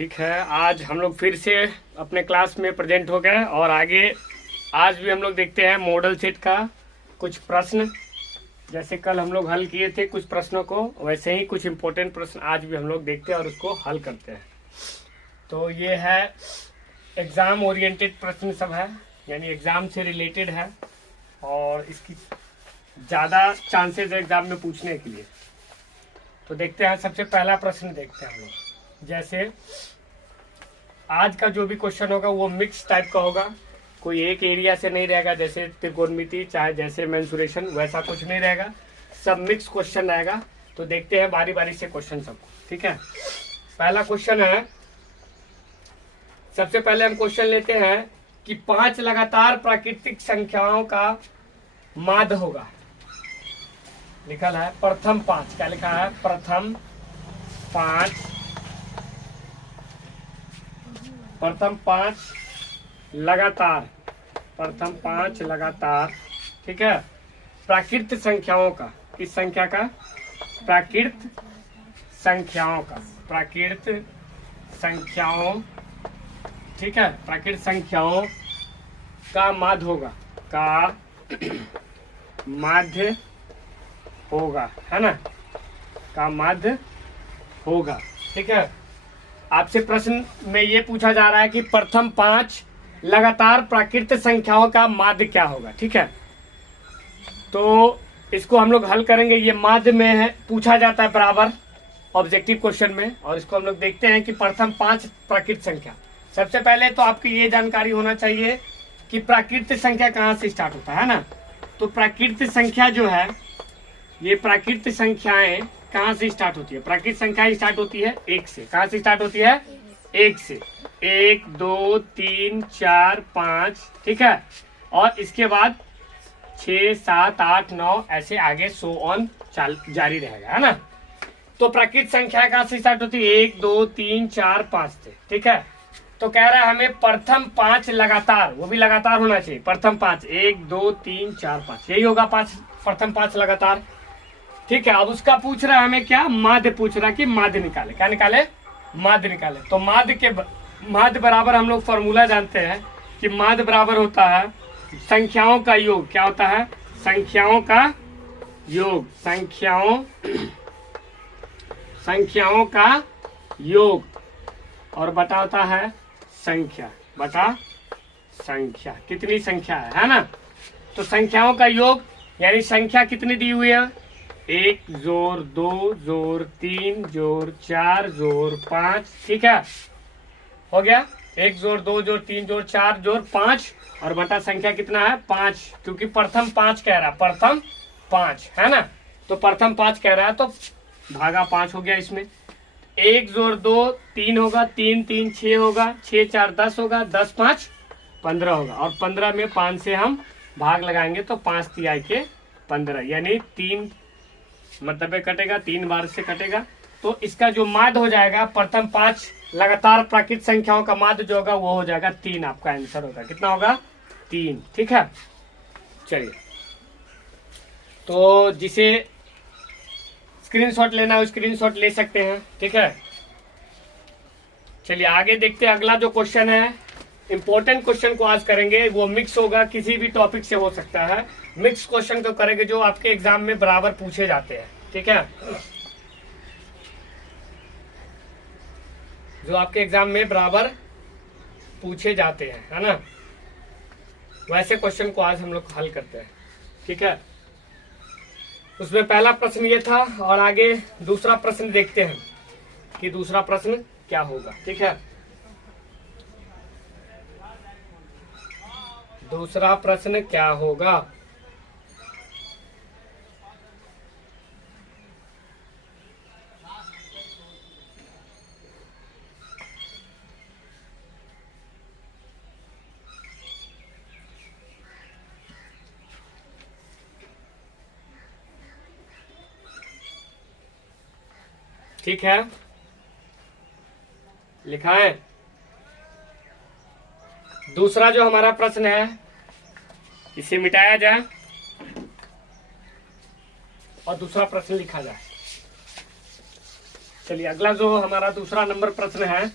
ठीक है, आज हम लोग फिर से अपने क्लास में प्रेजेंट हो गए और आगे आज भी हम लोग देखते हैं मॉडल सेट का कुछ प्रश्न। जैसे कल हम लोग हल किए थे कुछ प्रश्नों को, वैसे ही कुछ इम्पोर्टेंट प्रश्न आज भी हम लोग देखते हैं और उसको हल करते हैं। तो ये है एग्ज़ाम ओरिएंटेड प्रश्न सब है, यानी एग्ज़ाम से रिलेटेड है और इसकी ज़्यादा चांसेस है एग्ज़ाम में पूछने के लिए। तो देखते हैं, सबसे पहला प्रश्न देखते हैं हम लोग। जैसे आज का जो भी क्वेश्चन होगा वो मिक्स टाइप का होगा, कोई एक एरिया से नहीं रहेगा, जैसे त्रिकोणमिति चाहे जैसे मेंसुरेशन वैसा कुछ नहीं रहेगा, सब मिक्स क्वेश्चन रहेगा। तो देखते हैं बारी बारी से क्वेश्चन सबको, ठीक है। पहला क्वेश्चन है, सबसे पहले हम क्वेश्चन लेते हैं कि 5 लगातार प्राकृतिक संख्याओं का माध्य होगा। लिखा है प्रथम 5, क्या लिखा है? प्रथम 5 लगातार, प्रथम 5 लगातार, ठीक है, प्राकृत संख्याओं का, किस संख्या का? प्राकृत संख्याओं का, प्राकृत संख्याओं, ठीक है, प्राकृत संख्याओं का माध्य होगा, का माध्य होगा, है ना, का माध्य होगा, ठीक है। आपसे प्रश्न में ये पूछा जा रहा है कि प्रथम 5 लगातार प्राकृत संख्याओं का माध्य क्या होगा, ठीक है। तो इसको हम लोग हल करेंगे। ये माध्य में है, पूछा जाता है बराबर ऑब्जेक्टिव क्वेश्चन में, और इसको हम लोग देखते हैं कि प्रथम 5 प्राकृत संख्या। सबसे पहले तो आपकी ये जानकारी होना चाहिए कि प्राकृत संख्या कहाँ से स्टार्ट होता है ना। तो प्राकृत संख्या जो है, ये प्राकृत संख्याएं कहाँ से स्टार्ट होती है? प्राकृत संख्या स्टार्ट होती है 1 से। कहाँ से स्टार्ट होती है? 1 से। 1 2 3 4 5, ठीक है, और इसके बाद 6 7 8 9 ऐसे आगे सो ऑन जारी रहेगा, है ना। तो प्राकृत संख्या कहाँ से स्टार्ट होती है? 1 2 3 4 5 से, ठीक है। तो कह रहा है हमें प्रथम 5 लगातार, वो भी लगातार होना चाहिए। प्रथम 5, 1 2 3 4 5, यही होगा 5, प्रथम 5 लगातार, ठीक है। अब उसका पूछ रहा है हमें क्या? माध्य पूछ रहा है कि माध्य निकाले। क्या निकाले? माध्य निकाले। तो माध्य बराबर हम लोग फॉर्मूला जानते हैं कि माध्य बराबर होता है संख्याओं का योग। क्या होता है? संख्याओं का योग, संख्याओं का योग, और बटा होता है संख्या, बटा संख्या, कितनी संख्या है ना। तो संख्याओं का योग यानी संख्या कितनी दी हुई है? 1 जोड़ 2 जोड़ 3 जोड़ 4 जोड़ 5, ठीक है, हो गया। 1 जोड़ 2 जोड़ 3 जोड़ 4 जोड़ 5, और बटा संख्या कितना है? 5, क्योंकि प्रथम 5 कह रहा है, प्रथम 5 है ना। तो प्रथम 5 कह रहा है तो भागा 5 हो गया इसमें। 1 जोड़ 2 3 होगा, 3 3 6 होगा, 6 4 10 होगा, 10 5 15 होगा, और 15 में 5 से हम भाग लगाएंगे तो 5 तिहाई के 15, यानी 3 मतलब कटेगा, 3 बार से कटेगा। तो इसका जो माध्य हो जाएगा, प्रथम 5 लगातार प्राकृत संख्याओं का माध्य जो होगा वो हो जाएगा 3। आपका आंसर होगा कितना? होगा 3, ठीक है। चलिए, तो जिसे स्क्रीनशॉट लेना है स्क्रीनशॉट ले सकते हैं, ठीक है। चलिए आगे देखते हैं। अगला जो क्वेश्चन है, इंपॉर्टेंट क्वेश्चन को आज करेंगे, वो मिक्स होगा, किसी भी टॉपिक से हो सकता है। मिक्स क्वेश्चन को करेंगे जो आपके एग्जाम में बराबर पूछे जाते हैं, ठीक है, जो आपके एग्जाम में बराबर पूछे जाते हैं, है ना, वैसे क्वेश्चन को आज हम लोग हल करते हैं, ठीक है। उसमें पहला प्रश्न ये था, और आगे दूसरा प्रश्न देखते हैं कि दूसरा प्रश्न क्या होगा, ठीक है। दूसरा प्रश्न क्या होगा? ठीक है, लिखा है। दूसरा जो हमारा प्रश्न है, इसे मिटाया जाए और दूसरा प्रश्न लिखा जाए। चलिए अगला जो हमारा दूसरा नंबर प्रश्न है,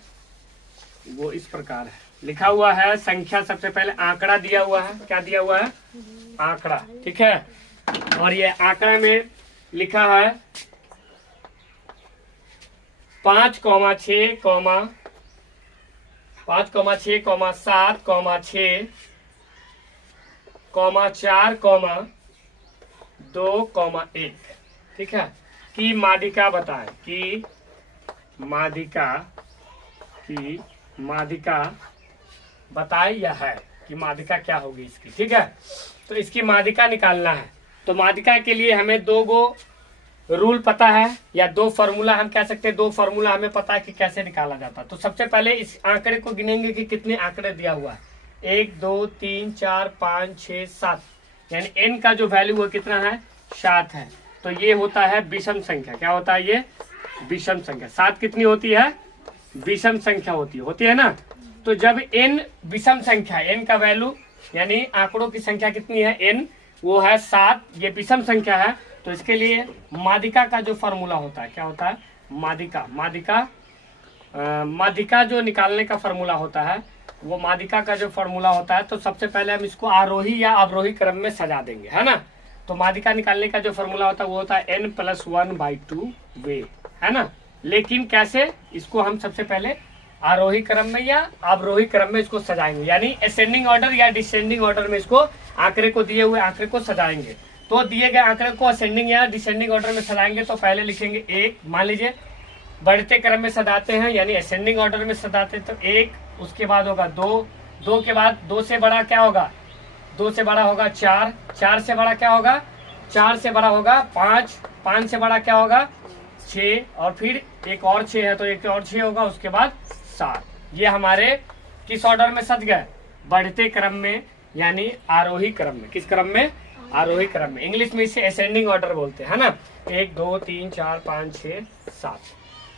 वो इस प्रकार है, लिखा हुआ है संख्या, सबसे पहले आंकड़ा दिया हुआ है, क्या दिया हुआ है, आंकड़ा, ठीक है। और ये आंकड़ा में लिखा है 5,6, 5,6, 7, 6, 4, 2, 1, ठीक है। की मादिका बताएं, की मादिका बताए या है, कि मादिका क्या होगी इसकी, ठीक है। तो इसकी मादिका निकालना है। तो मादिका के लिए हमें 2 गो रूल पता है, या 2 फार्मूला हम कह सकते हैं, 2 फार्मूला हमें पता है कि कैसे निकाला जाता है। तो सबसे पहले इस आंकड़े को गिनेंगे कि कितने आंकड़े दिया हुआ है, 1, 2, 3, 4, 5, 6, 7, यानी n का जो वैल्यू है कितना है, 7 है। तो ये होता है विषम संख्या। क्या होता है ये, विषम संख्या। 7 कितनी होती है, विषम संख्या होती है ना। तो जब n विषम संख्या, n का वैल्यू यानी आंकड़ों की संख्या कितनी है, n वो है 7, ये विषम संख्या है। तो इसके लिए मादिका का जो फॉर्मूला होता है, क्या होता है, मादिका जो निकालने का फॉर्मूला होता है, वो मादिका का जो फॉर्मूला होता है, तो सबसे पहले हम इसको आरोही या अवरोही क्रम में सजा देंगे, है ना। तो मादिका निकालने का जो फॉर्मूला होता है वो होता है n+1/2 वे, है ना। लेकिन कैसे, इसको हम सबसे पहले आरोही क्रम में या अवरोही क्रम में इसको सजाएंगे, यानी असेंडिंग ऑर्डर या डिसेंडिंग ऑर्डर में इसको आंकड़े को, दिए हुए आंकड़े को सजाएंगे। तो दिए गए आंकड़े को असेंडिंग या डिसेंडिंग ऑर्डर में सजाएंगे। तो पहले लिखेंगे 1, मान लीजिए बढ़ते क्रम में सजाते हैं, यानी असेंडिंग ऑर्डर में सजाते हैं, तो 1, उसके बाद होगा 2, 2 के बाद 2 से बड़ा क्या होगा, 2 से बड़ा होगा 4, 4 से बड़ा क्या होगा, 4 से बड़ा होगा 5, 5 से बड़ा क्या होगा 6, और फिर एक और 6 है तो एक और 6 होगा, उसके बाद 7। ये हमारे किस ऑर्डर में सज गए, बढ़ते क्रम में, यानी आरोही क्रम में। किस क्रम में, आरोही क्रम में। इंग्लिश में इसे असेंडिंग ऑर्डर बोलते हैं ना। 1, 2, 3, 4, 5, 6, 7।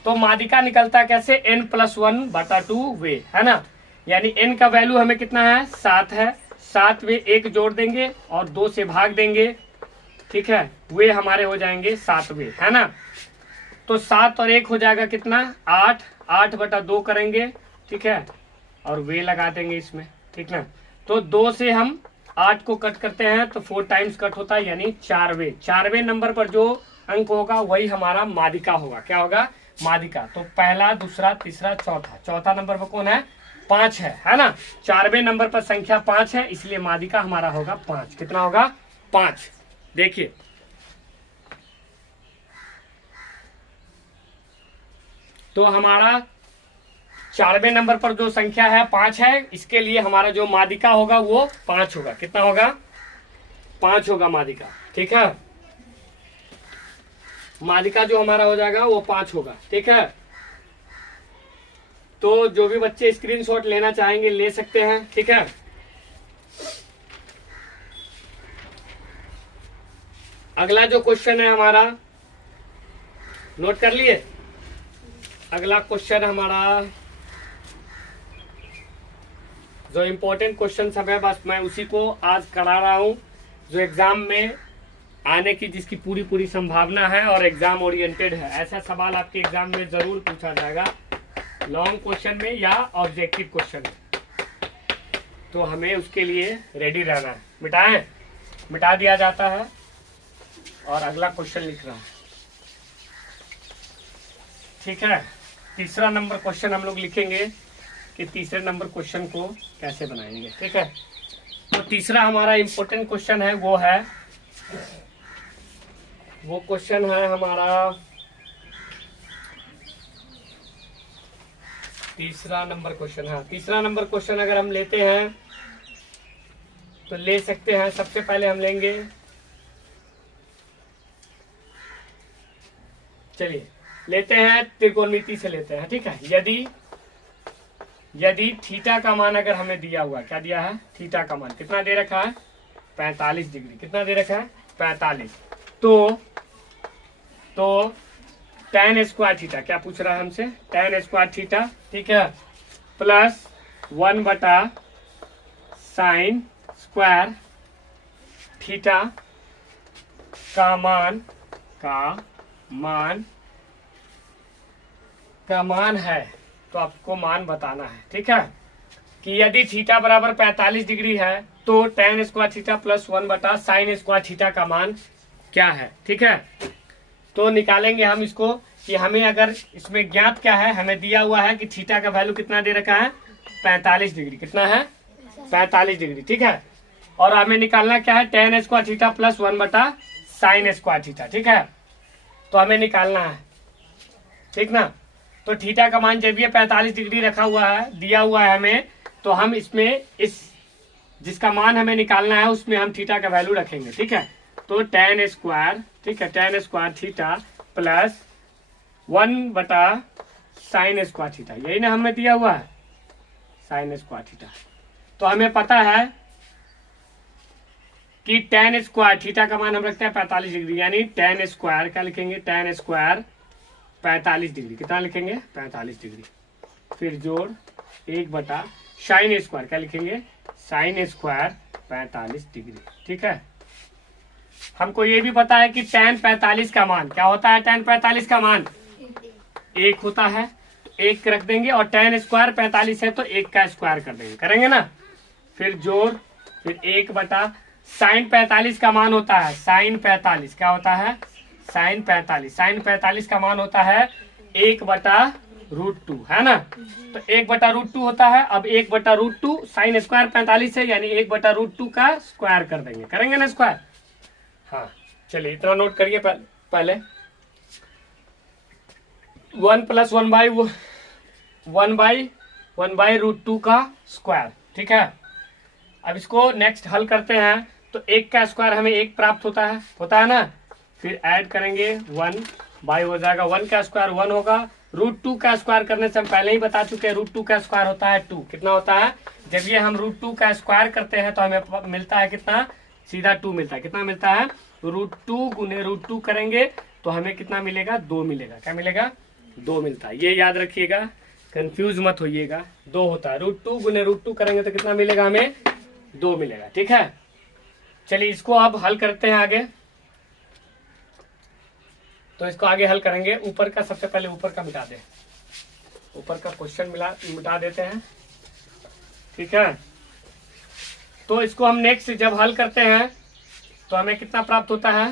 तो मादिका निकलता कैसे, n+1/2 वे, है ना। यानी n का वैल्यू हमें कितना है, 7 है। 7 वे 1 जोड़ देंगे और 2 से भाग देंगे, ठीक है। वे हमारे हो जाएंगे 7 वे, है ना। तो 7 और 1 हो जाएगा कितना, 8, 8/2 करेंगे, ठीक है, और वे लगा देंगे इसमें, ठीक ना। तो 2 से हम 8 को कट करते हैं तो 4 टाइम्स कट होता है, यानी 4 वे। 4वें नंबर पर जो अंक होगा वही हमारा मादिका होगा। क्या होगा, मादिका। तो पहला, दूसरा, तीसरा, चौथा नंबर पर कौन है, 5 है ना। 4वें नंबर पर संख्या 5 है, इसलिए मादिका हमारा होगा 5। कितना होगा, 5। देखिए तो हमारा 4वें नंबर पर जो संख्या है 5 है, इसके लिए हमारा जो मादिका होगा वो 5 होगा। कितना होगा, 5 होगा मादिका, ठीक है। मादिका जो हमारा हो जाएगा वो 5 होगा, ठीक है। तो जो भी बच्चे स्क्रीनशॉट लेना चाहेंगे ले सकते हैं, ठीक है। अगला जो क्वेश्चन है हमारा, नोट कर लिए। अगला क्वेश्चन हमारा जो इम्पोर्टेंट क्वेश्चन सब है, बस मैं उसी को आज करा रहा हूं, जो एग्जाम में आने की जिसकी पूरी संभावना है और एग्जाम ओरिएंटेड है। ऐसा सवाल आपके एग्जाम में जरूर पूछा जाएगा, लॉन्ग क्वेश्चन में या ऑब्जेक्टिव क्वेश्चन में। तो हमें उसके लिए रेडी रहना है। मिटा दिया जाता है और अगला क्वेश्चन लिख रहा हूं, ठीक है। तीसरा नंबर क्वेश्चन हम लोग लिखेंगे कि तीसरे नंबर क्वेश्चन को कैसे बनाएंगे, ठीक है। तो तीसरा हमारा इम्पोर्टेंट क्वेश्चन है, वो क्वेश्चन है हमारा तीसरा नंबर क्वेश्चन। हाँ, तीसरा नंबर क्वेश्चन अगर हम लेते हैं तो ले सकते हैं। सबसे पहले हम लेंगे, चलिए लेते हैं त्रिकोणमिति से लेते हैं, ठीक है। यदि थीटा का मान अगर हमें दिया हुआ, क्या दिया है, थीटा का मान कितना दे रखा है, 45 डिग्री। कितना दे रखा है, 45। तो tan स्क्वायर थीटा, क्या पूछ रहा है हमसे, tan स्क्वायर थीटा, ठीक है, प्लस 1/sin स्क्वायर थीटा का मान है तो आपको मान बताना है, ठीक है। कि यदि थीटा बराबर 45 डिग्री है तो tan स्क्वायर थीटा प्लस 1 बटा साइन स्क्वायर थीटा का मान क्या है, ठीक है। तो निकालेंगे हम इसको कि हमें अगर इसमें ज्ञात क्या है, हमें दिया हुआ है कि थीटा का वैल्यू कितना दे रखा है 45 डिग्री, कितना है 45 डिग्री, ठीक है। और हमें निकालना क्या है tan स्क्वायर थीटा प्लस 1 बटा साइन स्क्वायर थीटा, ठीक है। तो हमें निकालना है, ठीक ना। तो थीटा का मान जब ये 45 डिग्री रखा हुआ है, दिया हुआ है हमें, तो हम इसमें इस जिसका मान हमें निकालना है उसमें हम थीटा का वैल्यू रखेंगे, ठीक है। तो tan स्क्वायर, ठीक है, tan स्क्वायर थीटा प्लस 1 बटा साइन स्क्वायर थीटा, यही ना हमें दिया हुआ है साइन स्क्वायर थीटा। तो हमें पता है कि tan स्क्वायर थीटा का मान हम रखते हैं 45 डिग्री, यानी tan स्क्वायर क्या लिखेंगे, tan स्क्वायर 45 डिग्री, कितना लिखेंगे 45 डिग्री, फिर जोड़ 1 बटा साइन स्क्वायर क्या लिखेंगे, साइन स्क्वायर 45 डिग्री, ठीक है। हमको ये भी पता है कि tan 45 का मान क्या होता है, tan 45 का मान 1 होता है, तो 1 रख देंगे, और tan स्क्वायर 45 है तो 1 का स्क्वायर कर देंगे, करेंगे ना। फिर जोड़, फिर 1 बटा साइन 45 का मान होता है, साइन 45 क्या होता है, साइन 45 का मान होता है 1 बटा √2, है ना। तो 1 बटा √2 होता है। अब 1 बटा √2 साइन स्क्वायर 45 है, यानी 1 बटा √2 का स्क्वायर कर देंगे, करेंगे ना स्क्वायर। हाँ चलिए इतना नोट करिए पहले 1 प्लस 1 बाई √2 का स्क्वायर, ठीक है। अब इसको नेक्स्ट हल करते हैं तो 1 का स्क्वायर हमें 1 प्राप्त होता है ना। फिर ऐड करेंगे 1 बाई हो जाएगा 1 का स्क्वायर 1 होगा, √2 का स्क्वायर करने से हम पहले ही बता चुके हैं √2 का स्क्वायर होता है 2, कितना होता है, जब ये हम √2 का स्क्वायर करते हैं तो हमें मिलता है कितना, सीधा 2 मिलता है, कितना मिलता है √2 गुने √2 करेंगे तो हमें कितना मिलेगा, 2 मिलेगा, क्या मिलेगा 2 मिलता है। ये याद रखिएगा, कंफ्यूज मत होइएगा, 2 होता है, √2 गुने √2 करेंगे तो कितना मिलेगा, हमें 2 मिलेगा, ठीक है। चलिए इसको अब हल करते हैं आगे। तो इसको आगे हल करेंगे, ऊपर का सबसे पहले ऊपर का मिटा दे, ऊपर का क्वेश्चन मिटा देते हैं, ठीक है। तो इसको हम नेक्स्ट जब हल करते हैं तो हमें कितना प्राप्त होता है,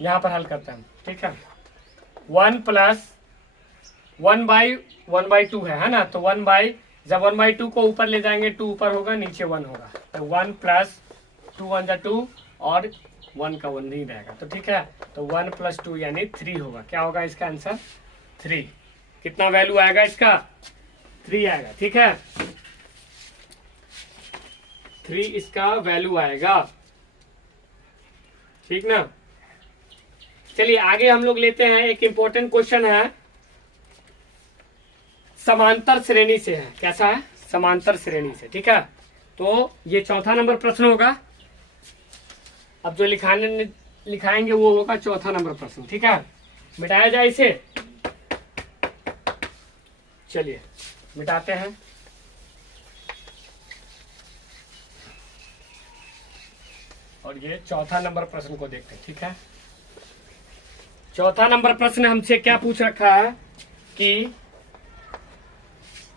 यहां पर हल करते हैं, ठीक है। 1 प्लस 1 बाई 2 है ना, तो 1 बाई, जब 1 बाई 2 को ऊपर ले जाएंगे 2 ऊपर होगा, नीचे 1 होगा, तो 1 प्लस 2 1 जा 2 और 1 का 1 नहीं रहेगा, तो ठीक है। तो 1 प्लस 2 यानी 3 होगा, क्या होगा इसका आंसर 3। कितना वैल्यू आएगा इसका, 3 आएगा, ठीक है, 3 इसका वैल्यू आएगा, ठीक ना। चलिए आगे हम लोग लेते हैं, एक इंपॉर्टेंट क्वेश्चन है, समांतर श्रेणी से है, कैसा है, समांतर श्रेणी से, ठीक है। तो ये चौथा नंबर प्रश्न होगा, अब जो लिखाएंगे वो होगा चौथा नंबर प्रश्न, ठीक है। मिटाया जाए इसे, चलिए मिटाते हैं। और ये चौथा नंबर प्रश्न को देखते हैं, ठीक है। चौथा नंबर प्रश्न हमसे क्या पूछ रखा है कि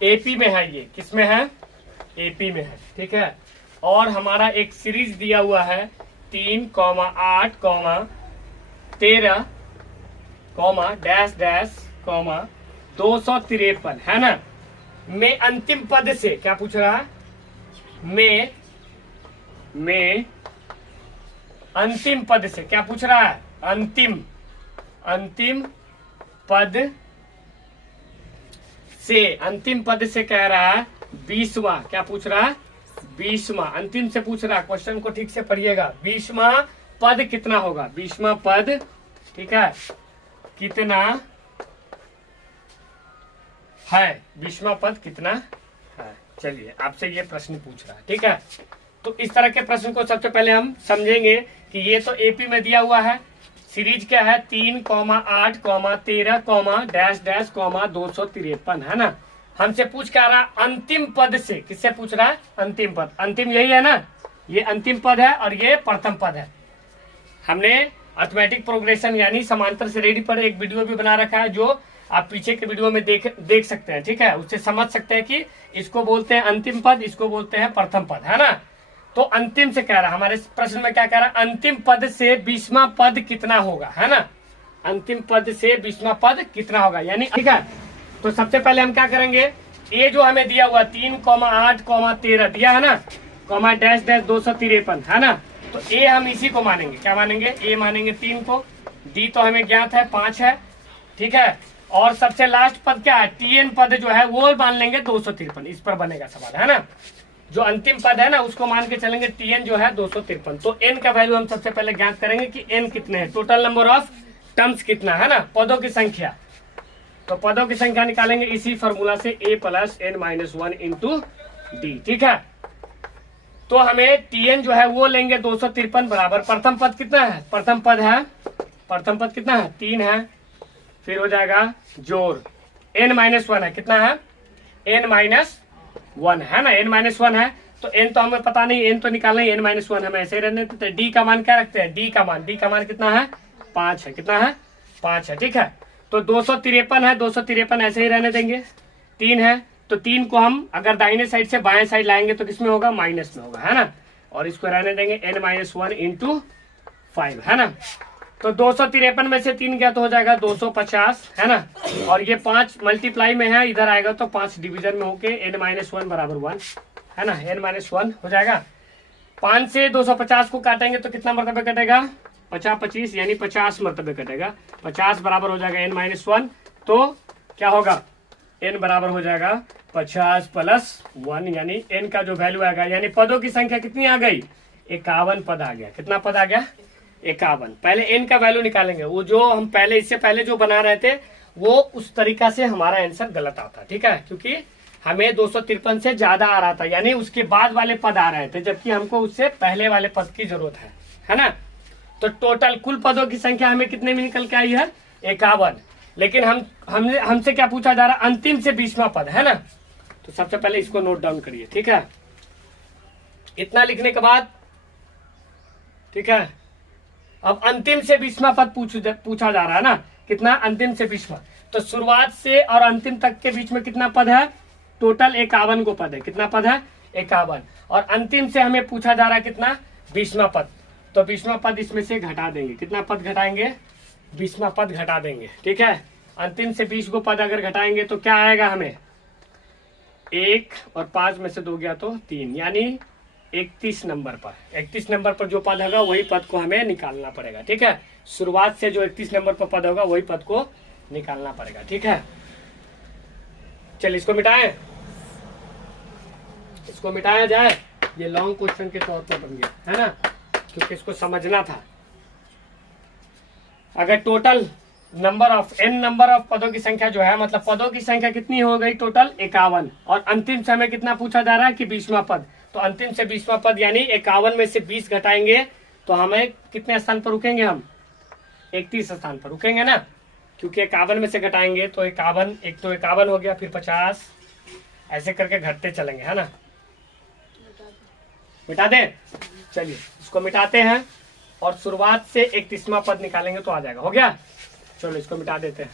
एपी में है, ये किस में है, एपी में है, ठीक है। और हमारा एक सीरीज दिया हुआ है 3, 8, 13, डैश डैश, 253 है ना, में अंतिम पद से क्या पूछ रहा है, में अंतिम पद से क्या पूछ रहा है, अंतिम पद से, अंतिम पद से कह रहा है 20वां, क्या पूछ रहा है 20वां, अंतिम से पूछ रहा है, क्वेश्चन को ठीक से पढ़िएगा, 20वां पद कितना होगा, 20वां पद, ठीक है, कितना है, 20वां पद कितना है। चलिए आपसे ये प्रश्न पूछ रहा है, ठीक है। तो इस तरह के प्रश्न को सबसे पहले हम समझेंगे कि ये तो एपी में दिया हुआ है, सीरीज क्या है 3, 8, 13, डैश डैश, 253 है ना। हमसे पूछ क्या रहा, अंतिम पद से, किससे पूछ रहा है, अंतिम पद, अंतिम यही है ना, ये अंतिम पद है और ये प्रथम पद है। हमने अर्थमेटिक प्रोग्रेशन यानी समांतर श्रेणी पर एक वीडियो भी बना रखा है, जो आप पीछे के वीडियो में देख सकते हैं, ठीक है, उससे समझ सकते हैं कि इसको बोलते हैं अंतिम पद, इसको बोलते हैं प्रथम पद, है ना। तो अंतिम से कह रहा है, हमारे प्रश्न में क्या कह रहा है, अंतिम पद से 20वां पद कितना होगा, है ना, अंतिम पद से 20वां पद कितना होगा, यानी, ठीक है। तो सबसे पहले हम क्या करेंगे, ये जो हमें दिया हुआ 3,8,13 दिया है ना, कॉमा डैश डैश 253, है ना। तो ए हम इसी को मानेंगे, क्या मानेंगे, ए मानेंगे 3 को, डी तो हमें ज्ञात है 5 है, ठीक है। और सबसे लास्ट पद क्या है, टीएन पद जो है वो मान लेंगे 253, इस पर बनेगा सवाल, है ना। जो अंतिम पद है ना उसको मान के चलेंगे, टीएन जो है 253। तो एन का वैल्यू हम सबसे पहले ज्ञात करेंगे कि एन कितने हैं, टोटल नंबर ऑफ टर्म्स कितना है ना, पदों की संख्या। तो पदों की संख्या निकालेंगे इसी फॉर्मूला से, a plus n minus 1 into d, ठीक है। तो हमें टीएन जो है वो लेंगे 253 बराबर, प्रथम पद कितना है, प्रथम पद कितना है 3 है, फिर हो जाएगा जोड़ n माइनस 1 है, कितना है n माइनस 1 है ना, n माइनस 1 है। तो n तो हमें पता नहीं, n तो निकालना ही, n माइनस 1 हमें ऐसे ही रहने देते। डी का मान क्या रखते हैं, डी का मान कितना है 5 है, कितना है 5 है, ठीक है। तो 253 है, 253 ऐसे ही रहने देंगे, 3 है, तो 3 को हम अगर दाहिने साइड से बाएं साइड लाएंगे तो किसमें होगा, माइनस में होगा, है ना। और इसको रहने देंगे n माइनस 1 इंटू 5, है ना। तो 253 में से 3 गया तो हो जाएगा 250, है ना। और ये 5 मल्टीप्लाई में है, इधर आएगा तो 5 डिवीजन में होके n माइनस 1 बराबर 1, है ना, n माइनस 1 हो जाएगा। 5 से 250 को काटेंगे तो कितना मरतबे कटेगा, 50 25 यानी 50 मरतबे कटेगा, 50 बराबर हो जाएगा n माइनस 1। तो क्या होगा, n बराबर हो जाएगा 50 प्लस 1, यानी n का जो वैल्यू आएगा, यानी पदों की संख्या कितनी आ गई, 51 पद आ गया। कितना पद आ गया, 51। पहले n का वैल्यू निकालेंगे, वो जो हम पहले इससे पहले जो बना रहे थे वो उस तरीका से हमारा आंसर गलत आता, ठीक है, क्योंकि हमें 253 से ज्यादा आ रहा था, यानी उसके बाद वाले पद आ रहे थे, जबकि हमको उससे पहले वाले पद की जरूरत है ना। तो टोटल कुल पदों की संख्या हमें कितने में निकल के आई है, 51। लेकिन हमसे क्या पूछा जा रहा है, अंतिम से 20वां पद, है ना। तो सबसे पहले इसको नोट डाउन करिए, ठीक है। इतना लिखने के बाद, ठीक है, अब अंतिम से 20वां पद पूछा जा रहा है ना, कितना, अंतिम से 20वां। तो शुरुआत से और अंतिम तक के बीच में कितना पद है, टोटल 51 को पद है, कितना पद है 51। और अंतिम से हमें पूछा जा रहा है कितना, 20वां पद। तो 20वां पद इसमें से घटा देंगे, कितना पद घटाएंगे, 20वां पद घटा देंगे, ठीक है। अंतिम से 20 को पद अगर घटाएंगे तो क्या आएगा हमें, 1 और 5 में से 2 गया तो 3, यानी 31 नंबर पर जो पद होगा वही पद को हमें निकालना पड़ेगा, ठीक है। शुरुआत से जो 31 नंबर पर पद होगा वही पद को निकालना पड़ेगा, ठीक है। चलिए इसको मिटाया जाए, ये लॉन्ग क्वेश्चन के तौर पर बन गया, है ना, क्योंकि इसको समझना था। अगर टोटल नंबर ऑफ पदों की संख्या जो है, मतलब पदों की संख्या कितनी हो गई टोटल 51, और अंतिम से हमें कितना पूछा जा रहा है कि 20वां पद। तो अंतिम से 20वां पद यानी 51 में से 20 घटाएंगे तो हमें कितने स्थान पर रुकेंगे, हम 31 स्थान पर रुकेंगे ना, क्योंकि 51 में से घटाएंगे तो 51 हो गया, फिर 50, ऐसे करके घटते चलेंगे, है ना। मिटा दें, चलिए इसको मिटाते हैं और शुरुआत से 31वां पद निकालेंगे तो आ जाएगा, हो गया। चलो इसको मिटा देते हैं।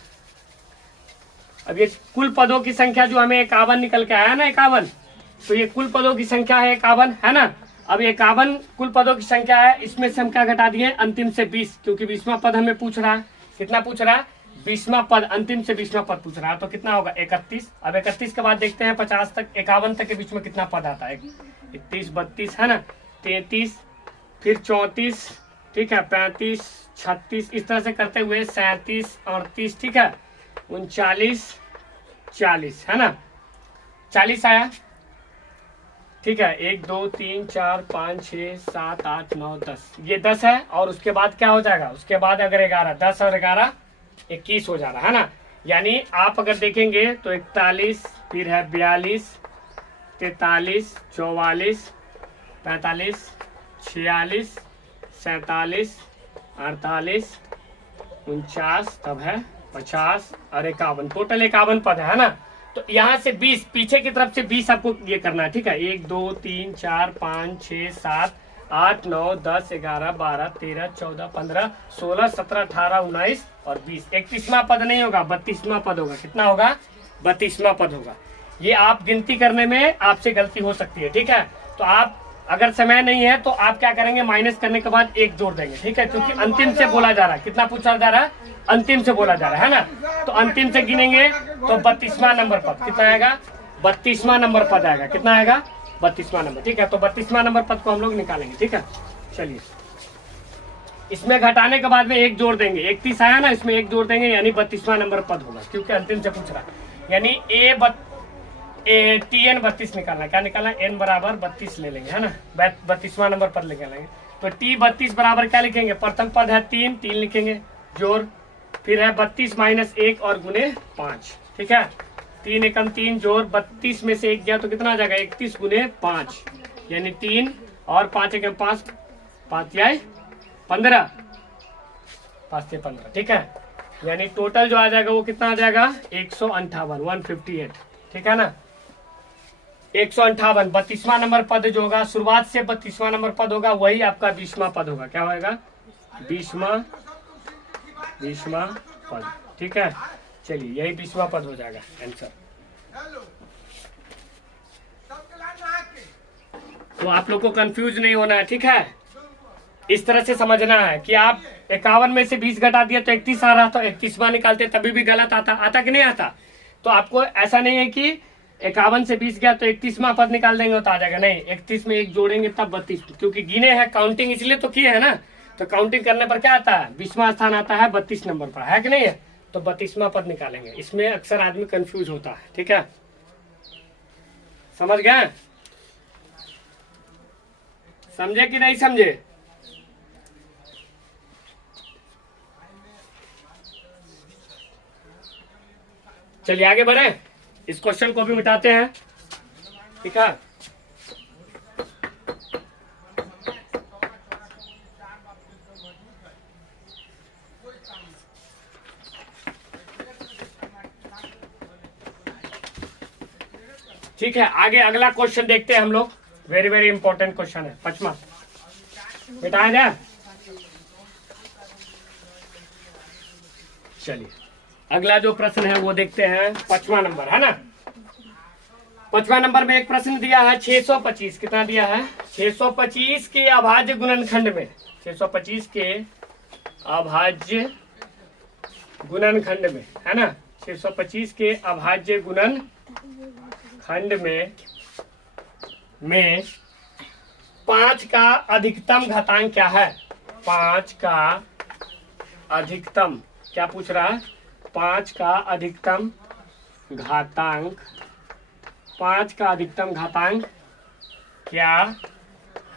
अब ये कुल पदों की संख्या जो हमें 51 निकल के आया ना, 51, तो ये कुल पदों की संख्या है 51, है ना। अब 51 कुल पदों की संख्या है, इसमें से हम क्या घटा दिए, अंतिम से 20, क्योंकि 20वां पद हमें पूछ रहा है, कितना पूछ रहा है, 20वां पद, अंतिम से 20वां पद पूछ रहा है, तो कितना होगा 31। अब 31 के बाद देखते हैं 50 तक, 51 तक के बीच में कितना पद आता है, 31 32, है ना, 33, फिर 34, ठीक है, 35 36, इस तरह से करते हुए 37 38, ठीक है, 39 40, है ना, 40 आया, ठीक है। 1 2 3 4 5 6 7 8 9 10, ये 10 है। और उसके बाद क्या हो जाएगा, उसके बाद अगर 11, 10 और 11 21 हो जा रहा है ना। यानी आप अगर देखेंगे तो 41, फिर है 42 43 44 45 46 47 48 49, तब है 50 और 51, टोटल 51 पद है ना। तो यहाँ से 20, पीछे की तरफ से 20 आपको ये करना है, ठीक है। 1 2 3 4 5 6 7 8, 9, 10, 11, 12, 13, 14, 15, 16, 17, 18, 19 और 20। 31वां पद नहीं होगा, 32वां पद होगा। कितना होगा? 32वां पद होगा। ये आप गिनती करने में आपसे गलती हो सकती है, ठीक है। तो आप अगर समय नहीं है तो आप क्या करेंगे, माइनस करने के बाद 1 जोड़ देंगे, ठीक है, क्योंकि अंतिम से बोला जा रहा है। कितना पूछा जा रहा है? अंतिम से बोला जा रहा है ना। तो अंतिम से गिनेंगे तो 32वां नंबर पद कितना आएगा? 32वां नंबर पद आएगा। कितना आएगा? 32वां नंबर, ठीक है। तो 32वां नंबर पद को हम लोग निकालेंगे, ठीक है। चलिए, इसमें घटाने के बाद में 1 जोड़ देंगे। 31 आया ना, इसमें 1 जोड़ देंगे, यानी 32वां नंबर पद होगा, क्योंकि अंतिम से पूछ रहा है। यानी TN 32 निकालना। क्या निकालना? N बराबर 32 ले लेंगे, है ना। 32वां नंबर पद लेके लेंगे। तो T 32 बराबर क्या लिखेंगे? प्रथम पद है 3 लिखेंगे, जोड़, फिर है 32 माइनस 1 और गुने 5, ठीक है। 3 एकम 3 जोड़ 32 में से 1 गया तो कितना आ जाएगा? 31 गुने 5, यानी 3 और 5 एकम 5, 5 या 15, 5 से 15, ठीक है। यानी टोटल जो आ जाएगा वो कितना आ जाएगा? 158, 158, ठीक है ना। 158 32वां नंबर पद जो होगा, शुरुआत से 32वां नंबर पद होगा, वही आपका 20वां पद होगा। क्या होगा? 20वां पद, ठीक है। चलिए, यही 20वां पद हो जाएगा आंसर। तो आप लोग को कंफ्यूज नहीं होना है, ठीक है। इस तरह से समझना है कि आप 51 में से 20 घटा दिया तो 31 आ रहा था, 31वां निकालते तभी भी गलत आता कि नहीं आता। तो आपको ऐसा नहीं है कि 51 से 20 गया तो 31वां पद निकाल देंगे तो आ जाएगा, नहीं। 31 में 1 जोड़ेंगे तब 32, क्योंकि गिने हैं, काउंटिंग इसलिए तो किए है ना। तो काउंटिंग करने पर क्या आता है? 20वां स्थान आता है 32 नंबर पर, है कि नहीं है। तो 32वां पद निकालेंगे। इसमें अक्सर आदमी कंफ्यूज होता है, ठीक है। समझ गए? समझे कि नहीं समझे? चलिए आगे बढ़े, इस क्वेश्चन को भी मिटाते हैं, ठीक है। ठीक है, आगे अगला क्वेश्चन देखते हैं हम लोग। वेरी वेरी इंपॉर्टेंट क्वेश्चन है, 5वां। मिटाया जाए? चलिए, अगला जो प्रश्न है वो देखते हैं, 5वां नंबर है ना। 5वां नंबर में एक प्रश्न दिया है 625। कितना दिया है? 625 के अभाज्य गुणनखंड में, 625 के अभाज्य गुणनखंड में, है ना। 625 के अभाज्य गुणनखंड में 5 का अधिकतम घातांक क्या है? 5 का अधिकतम, क्या पूछ रहा है? 5 का अधिकतम घातांक, 5 का अधिकतम घातांक क्या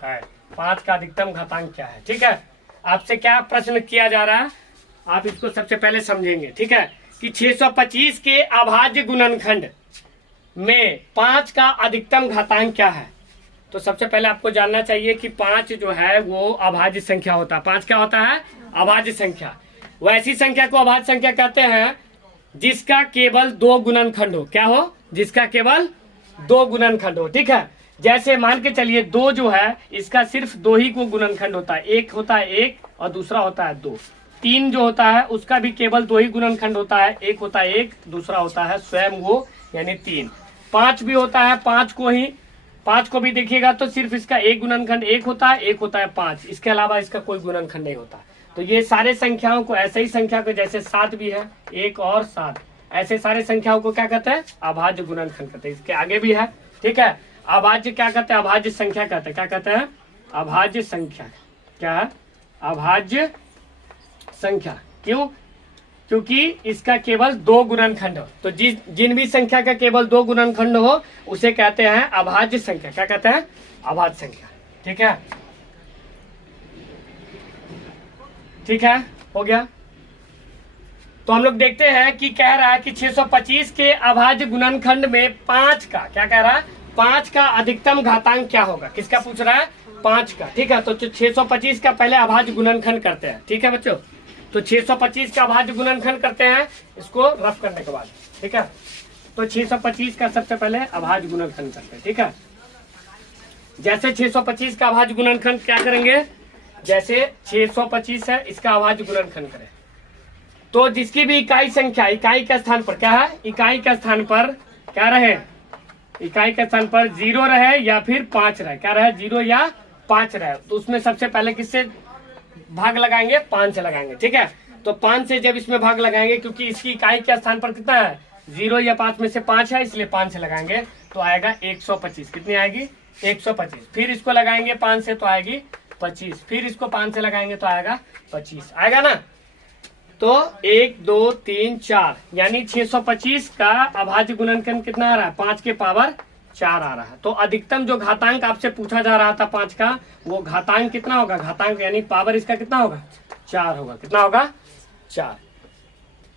है? 5 का अधिकतम घातांक क्या है, ठीक है। आपसे क्या प्रश्न किया जा रहा है, आप इसको सबसे पहले समझेंगे, ठीक है, कि 625 के अभाज्य गुणनखंड में 5 का अधिकतम घातांक क्या है। तो सबसे पहले आपको जानना चाहिए कि 5 जो है वो अभाज्य संख्या होता है। 5 क्या होता है? अभाज्य संख्या। वैसी संख्या को अभाज्य संख्या कहते हैं जिसका केवल 2 गुणनखंड हो। क्या हो? जिसका केवल 2 गुणनखंड हो, ठीक है। जैसे मान के चलिए 2 जो है इसका सिर्फ 2 ही को गुणनखंड होता है, एक होता है 1 और दूसरा होता है 2। 3 जो होता है उसका भी केवल 2 ही गुणनखंड होता है, एक होता है 1, दूसरा होता है स्वयं वो, यानी 3। 5 भी होता है, 5 को भी देखिएगा तो सिर्फ इसका एक गुणनखंड 1 होता है, एक होता है 5, इसके अलावा इसका कोई गुणनखंड नहीं होता। तो ये सारे संख्याओं को, ऐसे ही संख्या को, जैसे 7 भी है, 1 और 7, ऐसे सारे संख्याओं को क्या कहते हैं? अभाज्य गुणनखंड कहते हैं। इसके आगे भी है, ठीक है। अभाज्य क्या कहते हैं? अभाज्य संख्या कहते हैं। क्या कहते हैं? अभाज्य संख्या। क्या है? अभाज्य संख्या। क्यों? क्योंकि इसका केवल 2 गुणनखंड हो। तो जिन भी संख्या का केवल 2 गुणनखंड हो उसे कहते हैं अभाज्य संख्या। क्या कहते हैं? अभाज्य संख्या, ठीक है। ठीक है, हो गया। तो हम लोग देखते हैं कि कह रहा है कि 625 के अभाज्य गुणनखंड में 5 का, क्या कह रहा है? 5 का अधिकतम घातांक क्या होगा? किसका पूछ रहा है? 5 का, ठीक है। तो 625 का पहले अभाज्य गुणनखंड करते हैं, ठीक है बच्चों। तो 625 का अभाज्य गुणनखंड करते हैं इसको रफ करने के बाद, ठीक है। तो 625 का सबसे पहले अभाज्य गुणनखंड करते हैं, ठीक है। जैसे 625 का अभाज्य गुणनखंड क्या करेंगे, जैसे 625 है इसका अभाज्य गुणनखंड करें तो जिसकी भी इकाई संख्या इकाई के स्थान पर क्या है, इकाई के स्थान पर क्या रहे, इकाई के स्थान पर 0 रहे या फिर 5 रहे, क्या रहे 0 या 5 रहे, तो उसमें सबसे पहले किससे भाग लगाएंगे, 5 से लगाएंगे। ठीक है, तो 5 से जब इसमें भाग लगाएंगे, क्योंकि इसकी इकाई के स्थान पर कितना है 0 या 5 में से 5 है, इसलिए 5 से लगाएंगे तो आएगा 125। कितनी आएगी 125। फिर इसको लगाएंगे 5 से तो आएगी 25, फिर इसको 5 से लगाएंगे तो आएगा 25, आएगा ना। तो 1 2 3 4 यानी 625 का अभाज्य गुणनखंड कितना आ रहा है, 5 के पावर 4 आ रहा है। तो अधिकतम जो घातांक आपसे पूछा जा रहा था 5 का, वो घातांक कितना होगा, घातांक यानी पावर इसका कितना होगा 4 होगा। कितना होगा 4।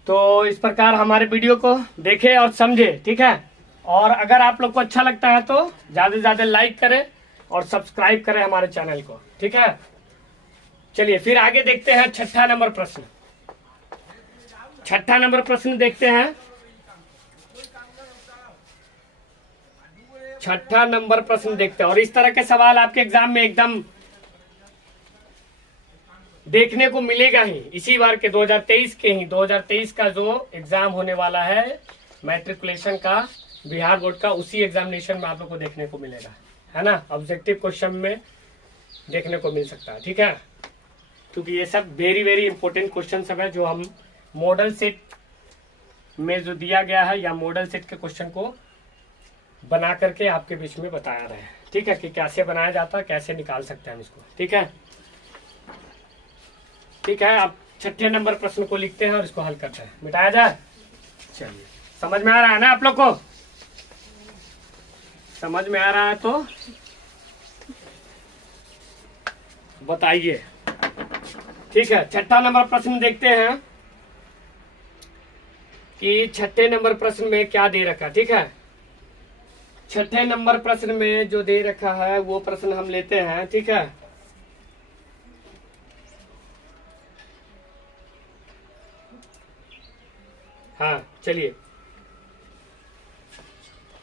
तो इस प्रकार हमारे वीडियो को देखें और समझे। ठीक है, और अगर आप लोग को अच्छा लगता है तो ज्यादा से ज्यादा लाइक करें और सब्सक्राइब करें हमारे चैनल को। ठीक है, चलिए फिर आगे देखते हैं छठा नंबर प्रश्न। छठा नंबर प्रश्न देखते हैं। छठा नंबर प्रश्न देखते हैं, और इस तरह के सवाल आपके एग्जाम में एकदम देखने को मिलेगा ही। इसी बार के 2023 के ही 2023 का जो एग्जाम होने वाला है मैट्रिकुलेशन का, बिहार बोर्ड का, उसी एग्जामिनेशन में आप लोग को देखने को मिलेगा, है ना। ऑब्जेक्टिव क्वेश्चन में देखने को मिल सकता है। ठीक है, क्योंकि ये सब वेरी वेरी इंपॉर्टेंट क्वेश्चन सब है जो हम मॉडल सेट में जो दिया गया है या मॉडल सेट के क्वेश्चन को बना करके आपके बीच में बताया रहे हैं। ठीक है, कि कैसे बनाया जाता है, कैसे निकाल सकते हैं हम इसको। ठीक है, ठीक है, आप छठे नंबर प्रश्न को लिखते हैं और इसको हल करते हैं, मिटाया जाए। चलिए, समझ में आ रहा है ना आप लोग को, समझ में आ रहा है तो बताइए। ठीक है, छठा नंबर प्रश्न देखते हैं कि छठे नंबर प्रश्न में क्या दे रखा। ठीक है, छठे नंबर प्रश्न में जो दे रखा है वो प्रश्न हम लेते हैं। ठीक है, हाँ चलिए,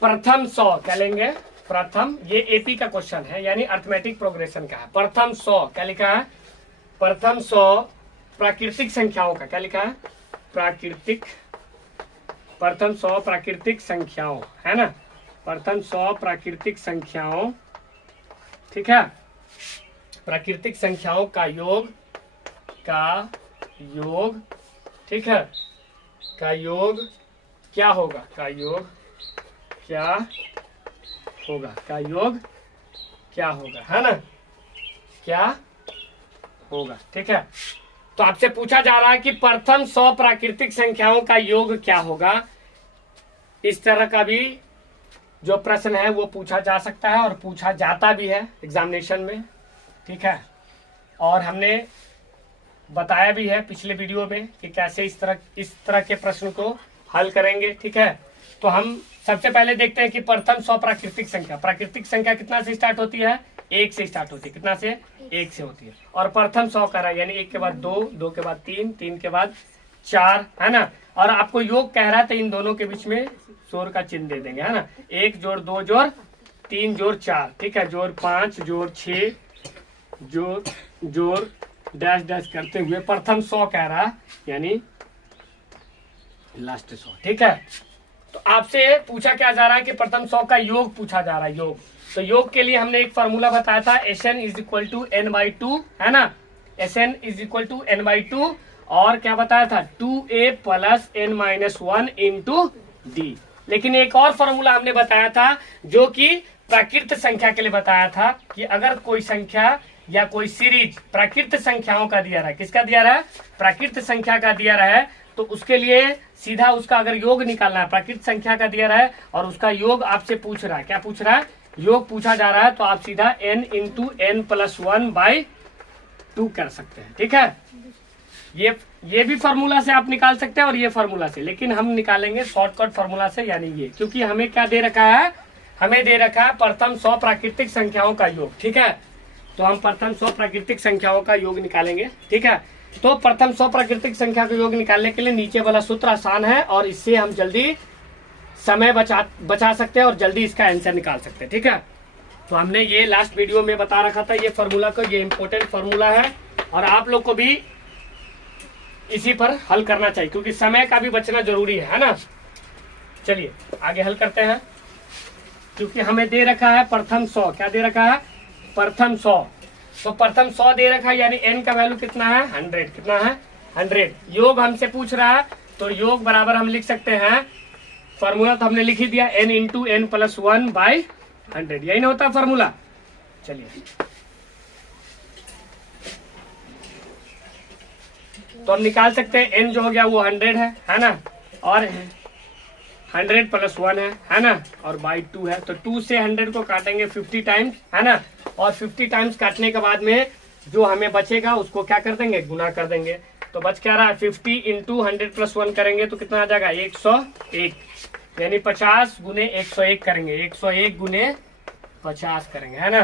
प्रथम 100 क्या लेंगे, प्रथम, ये एपी का क्वेश्चन है यानी अर्थमेटिक प्रोग्रेशन का है। प्रथम 100 क्या लिखा है, प्रथम 100 प्राकृतिक संख्याओं का, क्या लिखा है, प्राकृतिक, प्रथम 100 प्राकृतिक संख्याओं, है ना, प्रथम 100 प्राकृतिक संख्याओं। ठीक है, प्राकृतिक संख्याओं का योग, ठीक है, का योग क्या होगा, का योग क्या होगा, का योग क्या होगा, है ना, क्या होगा। ठीक है, तो आपसे पूछा जा रहा है कि प्रथम 100 प्राकृतिक संख्याओं का योग क्या होगा। इस तरह का भी जो प्रश्न है वो पूछा जा सकता है और पूछा जाता भी है एग्जामिनेशन में। ठीक है, और हमने बताया भी है पिछले वीडियो में कि कैसे इस तरह के प्रश्न को हल करेंगे। ठीक है, तो हम सबसे पहले देखते हैं कि प्रथम 100 प्राकृतिक संख्या कितना से स्टार्ट होती है, 1 से स्टार्ट होती है। कितना से, 1 से होती है। और प्रथम 100 कह रहा है यानी 1 के बाद 2, 2 के बाद 3, 3 के बाद 4, है ना। और आपको योग कह रहा है तो इन दोनों के बीच में जोड़ का चिन्ह दे देंगे, है ना। 1 जोड़ 2 जोड़ 3 जोड़ 4, ठीक है, जोड़ 5 जोड़ 6 जोड़ डैश डैश करते हुए प्रथम 100 कह रहा है यानी लास्ट 100। ठीक है, तो आपसे पूछा क्या जा रहा है कि प्रथम 100 का योग पूछा जा रहा है, योग। तो योग के लिए हमने एक फॉर्मूला बताया था, Sn = n/2, है ना, Sn = n/2, और क्या बताया था 2a + n-1 × d। लेकिन एक और फॉर्मूला हमने बताया था जो कि प्राकृत संख्या के लिए बताया था कि अगर कोई संख्या या कोई सीरीज प्राकृत संख्याओं का दिया रहा है, किसका दिया रहा है, प्राकृत संख्या का दिया रहा है, तो उसके लिए सीधा उसका अगर योग निकालना है, प्राकृत संख्या का दिया रहा है और उसका योग आपसे पूछ रहा है, क्या पूछ रहा है, योग पूछा जा रहा है, तो आप सीधा n × n+1/2 कर सकते हैं। ठीक है, ये भी फार्मूला से आप निकाल सकते हैं और ये फार्मूला से, लेकिन हम निकालेंगे शॉर्टकट फार्मूला से, यानी ये, क्योंकि हमें क्या दे रखा है, हमें दे रखा है प्रथम 100 प्राकृतिक संख्याओं का योग। ठीक है, तो हम प्रथम 100 प्राकृतिक संख्याओं का योग निकालेंगे। ठीक है, तो प्रथम 100 प्राकृतिक संख्या का योग निकालने के लिए नीचे वाला सूत्र आसान है और इससे हम जल्दी समय बचा सकते हैं और जल्दी इसका आंसर निकाल सकते हैं। ठीक है, तो हमने ये लास्ट वीडियो में बता रखा था ये फार्मूला को, ये इंपॉर्टेंट फार्मूला है और आप लोग को भी इसी पर हल करना चाहिए क्योंकि समय का भी बचना जरूरी है ना। चलिए आगे हल करते हैं। क्योंकि हमें दे रखा है प्रथम 100, क्या दे रखा है प्रथम 100, तो प्रथम 100 दे रखा है यानी n का वैल्यू कितना है 100, कितना है 100। योग हमसे पूछ रहा है तो योग बराबर हम लिख सकते हैं, फार्मूला तो हमने लिख ही दिया n इंटू n प्लस 1/100, यही ना होता फार्मूला। चलिए तो हम निकाल सकते हैं n जो हो गया वो 100 है ना, और 100 प्लस 1 है ना, और बाई 2 है, तो 2 से 100 को काटेंगे 50 टाइम्स है ना, और 50 टाइम्स काटने के बाद में जो हमें बचेगा उसको क्या कर देंगे गुना कर देंगे। तो बच क्या रहा है 50 इंटू 100 प्लस 1 करेंगे तो कितना आ जाएगा 101, यानी 50 गुने 101 करेंगे, 101 गुने 50 करेंगे है ना।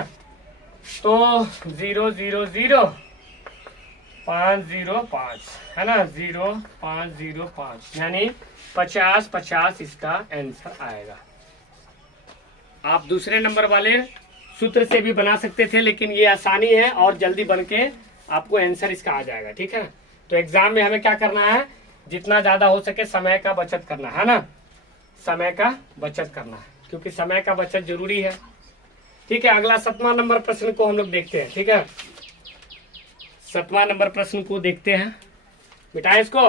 तो 000,505 है ना, 0505 यानी 50 इसका आंसर आएगा। आप दूसरे नंबर वाले सूत्र से भी बना सकते थे लेकिन ये आसानी है और जल्दी बन के आपको आंसर इसका आ जाएगा, ठीक है। तो एग्जाम में हमें क्या करना है, जितना ज्यादा हो सके समय का बचत करना है ना, समय का बचत करना है क्योंकि समय का बचत जरूरी है, ठीक है। अगला 7वां नंबर प्रश्न को हम लोग देखते हैं, ठीक है। 7वां नंबर प्रश्न को देखते हैं, मिटाएं इसको।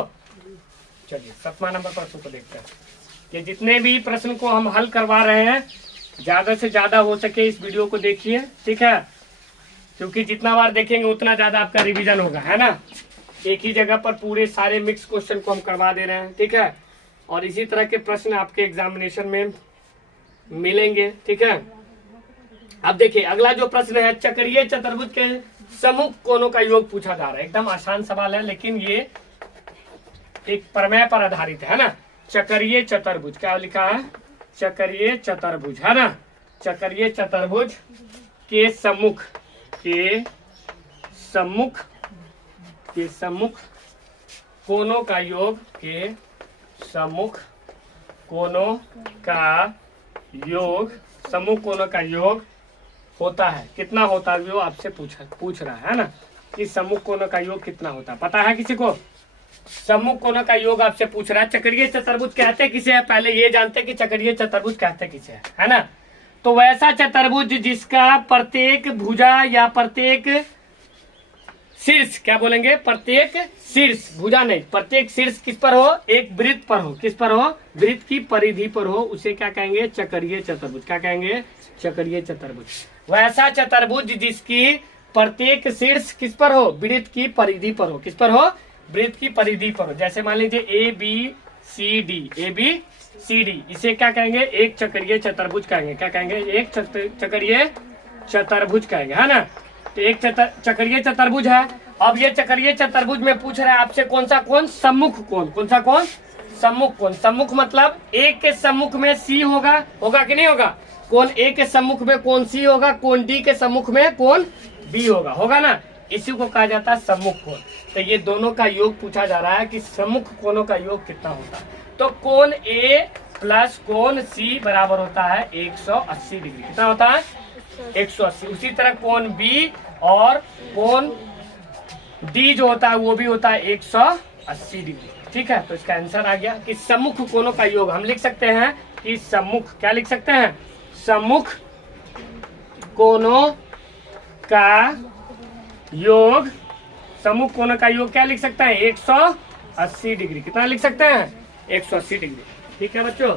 चलिए 7वां नंबर प्रश्न को देखते हैं। ये जितने भी प्रश्न को हम हल करवा रहे हैं ज्यादा से ज्यादा हो सके इस वीडियो को देखिए, ठीक है, क्योंकि जितना बार देखेंगे उतना ज्यादा आपका रिवीजन होगा है ना। एक ही जगह पर पूरे सारे मिक्स क्वेश्चन को हम करवा दे रहे हैं, ठीक है, और इसी तरह के प्रश्न आपके एग्जामिनेशन में मिलेंगे, ठीक है। अब देखिए अगला जो प्रश्न है, चक्रीय चतुर्भुज के सम्मुख कोणों का योग पूछा जा रहा है। एकदम आसान सवाल है लेकिन ये एक प्रमेय पर आधारित है ना। चक्रीय चतुर्भुज, क्या लिखा है चक्रीय चतुर्भुज है ना, चक्रीय चतुर्भुज के सम्मुख कोणों का योग, के सम्मुख कोणों का योग, सम्मुख कोणों का योग होता है, कितना होता है वो आपसे पूछ रहा है ना कि सम्मुख कोणों का योग कितना होता है। पता है किसी को सम्मुख कोणों का योग आपसे पूछ रहा है। चक्रीय चतुर्भुज कहते किसे है, पहले ये जानते कि चक्रीय चतुर्भुज कहते किसे है ना। तो वैसा चतुर्भुज जिसका प्रत्येक भुजा या प्रत्येक शीर्ष, क्या बोलेंगे प्रत्येक शीर्ष, भुजा नहीं, प्रत्येक शीर्ष किस पर हो, एक वृत्त पर हो, किस पर हो वृत्त की परिधि पर हो, उसे क्या कहेंगे चक्रीय चतुर्भुज, क्या कहेंगे चक्रीय चतुर्भुज। वैसा चतुर्भुज जिसकी प्रत्येक शीर्ष किस पर हो, वृत्त की परिधि पर हो, किस पर हो वृत्त की परिधि पर हो। जैसे मान लीजिए ABCD, इसे क्या कहेंगे एक चक्रीय चतुर्भुज कहेंगे, क्या कहेंगे एक चक्रीय चतुर्भुज कहेंगे है ना। तो एक चक्रीय चतुर्भुज है। अब ये चक्रीय चतुर्भुज में पूछ रहा है आपसे कौन सा कोण, सम्मुख कोण, कौन सा कोण सम्मुख कोण। सम्मुख मतलब A के सम्मुख में C होगा, होगा कि नहीं होगा, कोण A के सम्मुख में कोण C होगा, कोण D के सम्मुख में कोण B होगा, होगा ना, इसी को कहा जाता है सम्मुख कोण। तो ये दोनों का योग पूछा जा रहा है कि सम्मुख कोणों का योग कितना होता है। तो कोण A प्लस कोण C बराबर होता है 180 डिग्री, कितना होता है 180। उसी तरह कोण B और कोण D जो होता है वो भी होता है 180 डिग्री, ठीक है। तो इसका आंसर आ गया कि सम्मुख कोणों का योग हम लिख सकते हैं कि सम्मुख, क्या लिख सकते हैं सम्मुख कोणों का योग, सम्मुख कोणों का योग क्या लिख सकते हैं 180 डिग्री, कितना लिख सकते हैं 180 डिग्री, ठीक है बच्चों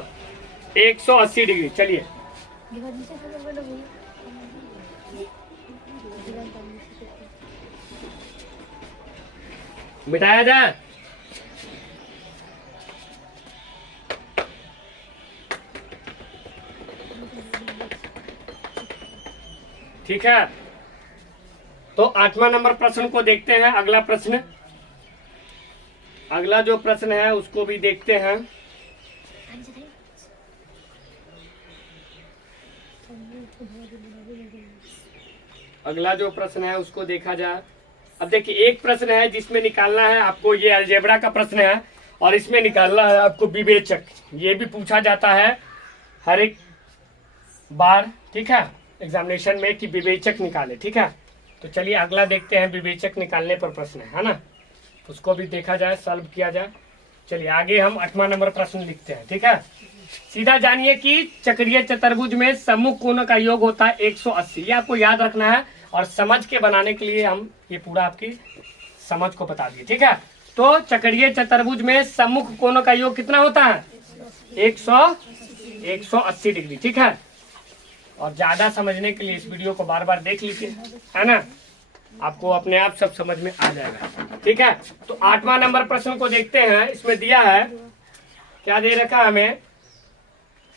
180 डिग्री। चलिए मिटाया जाए। ठीक है, तो 8वां नंबर प्रश्न को देखते हैं। अगला प्रश्न, अगला जो प्रश्न है उसको भी देखते हैं। अगला जो प्रश्न है उसको देखा जाए। अब देखिए एक प्रश्न है जिसमें निकालना है आपको, ये अलजेब्रा का प्रश्न है और इसमें निकालना है आपको विवेचक। ये भी पूछा जाता है हर एक बार, ठीक है, एग्जामिनेशन में कि विवेचक निकाले, ठीक है। तो चलिए अगला देखते हैं, विवेचक निकालने पर प्रश्न है ना, उसको भी देखा जाए, सॉल्व किया जाए। चलिए आगे हम 8वां नंबर प्रश्न लिखते हैं, ठीक है। सीधा जानिए कि चक्रीय चतुर्भुज में सम्मुख कोणों का योग होता है 180। ये आपको याद रखना है और समझ के बनाने के लिए हम ये पूरा आपकी समझ को बता दिए, ठीक है। तो चक्रीय चतुर्भुज में सम्मुख कोणों का योग कितना होता है? 180 डिग्री, ठीक है। और ज्यादा समझने के लिए इस वीडियो को बार बार देख लीजिए, है ना, आपको अपने आप सब समझ में आ जाएगा, ठीक है। तो 8वां नंबर प्रश्न को देखते हैं। इसमें दिया है, क्या दे रखा है हमें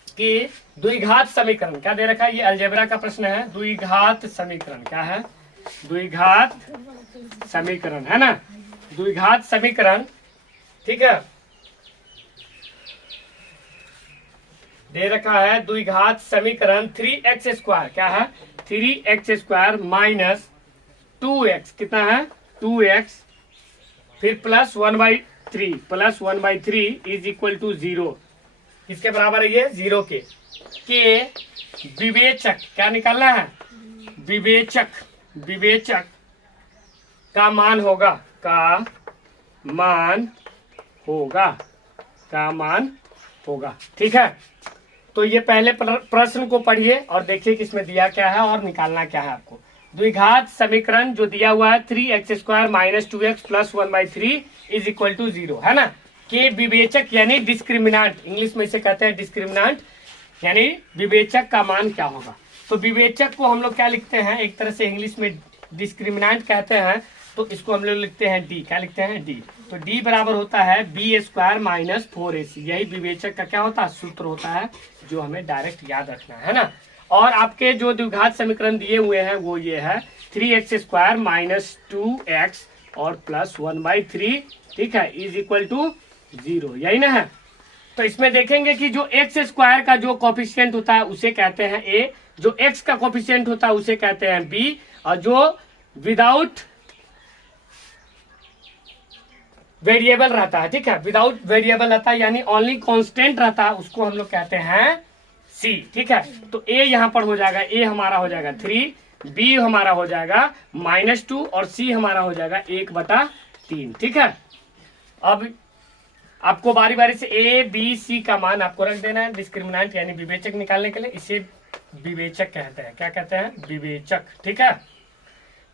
कि द्विघात समीकरण, क्या दे रखा है, ये अलजेब्रा का प्रश्न है। द्विघात समीकरण क्या है? द्विघात समीकरण, है ना, द्विघात समीकरण, ठीक है। दे रखा है द्विघात समीकरण 3x² क्या है? 3x² माइनस 2x, कितना है? 2x, फिर प्लस 1/3 इज इक्वल टू 0। किसके बराबर है ये? 0 के विवेचक, क्या निकालना है? विवेचक का मान होगा, ठीक है। तो ये पहले प्रश्न को पढ़िए और देखिए कि इसमें दिया क्या है और निकालना क्या है आपको। द्विघात समीकरण जो दिया हुआ है 3x² minus 2x plus 1/3 is equal to 0, है ना। के विवेचक यानी डिस्क्रिमिनांट, इंग्लिश में इसे कहते हैं डिस्क्रिमिनांट, यानी विवेचक का मान क्या होगा। तो विवेचक को हम लोग क्या लिखते हैं, एक तरह से इंग्लिश में डिस्क्रिमिनांट कहते हैं, तो इसको हम लोग लिखते हैं डी, क्या लिखते हैं? डी। तो डी बराबर होता है b² माइनस 4ac, यही विवेचक का क्या होता है? सूत्र होता है, जो हमें डायरेक्ट याद रखना है ना। और आपके जो द्विघात समीकरण दिए हुए हैं वो ये है 3x² माइनस 2x और प्लस 1/3, ठीक है, इज इक्वल टू 0, यही ना है। तो इसमें देखेंगे कि जो x² का जो कोफिशिएंट होता है उसे कहते हैं a, जो x का कोफिशिएंट होता है उसे कहते हैं b, और जो विदाउट वेरिएबल रहता है, ठीक है, विदाउट वेरिएबल रहता है यानी ओनली कांस्टेंट रहता है, उसको हम लोग कहते हैं सी, ठीक है। तो a यहां पर हो जाएगा, a हमारा हो जाएगा 3, b हमारा हो जाएगा -2 और c हमारा हो जाएगा 1/3, ठीक है। अब आपको बारी बारी से a b c का मान आपको रख देना है डिस्क्रिमिनेंट यानी विवेचक निकालने के लिए। इसे विवेचक कहते हैं, क्या कहते हैं? विवेचक, ठीक है।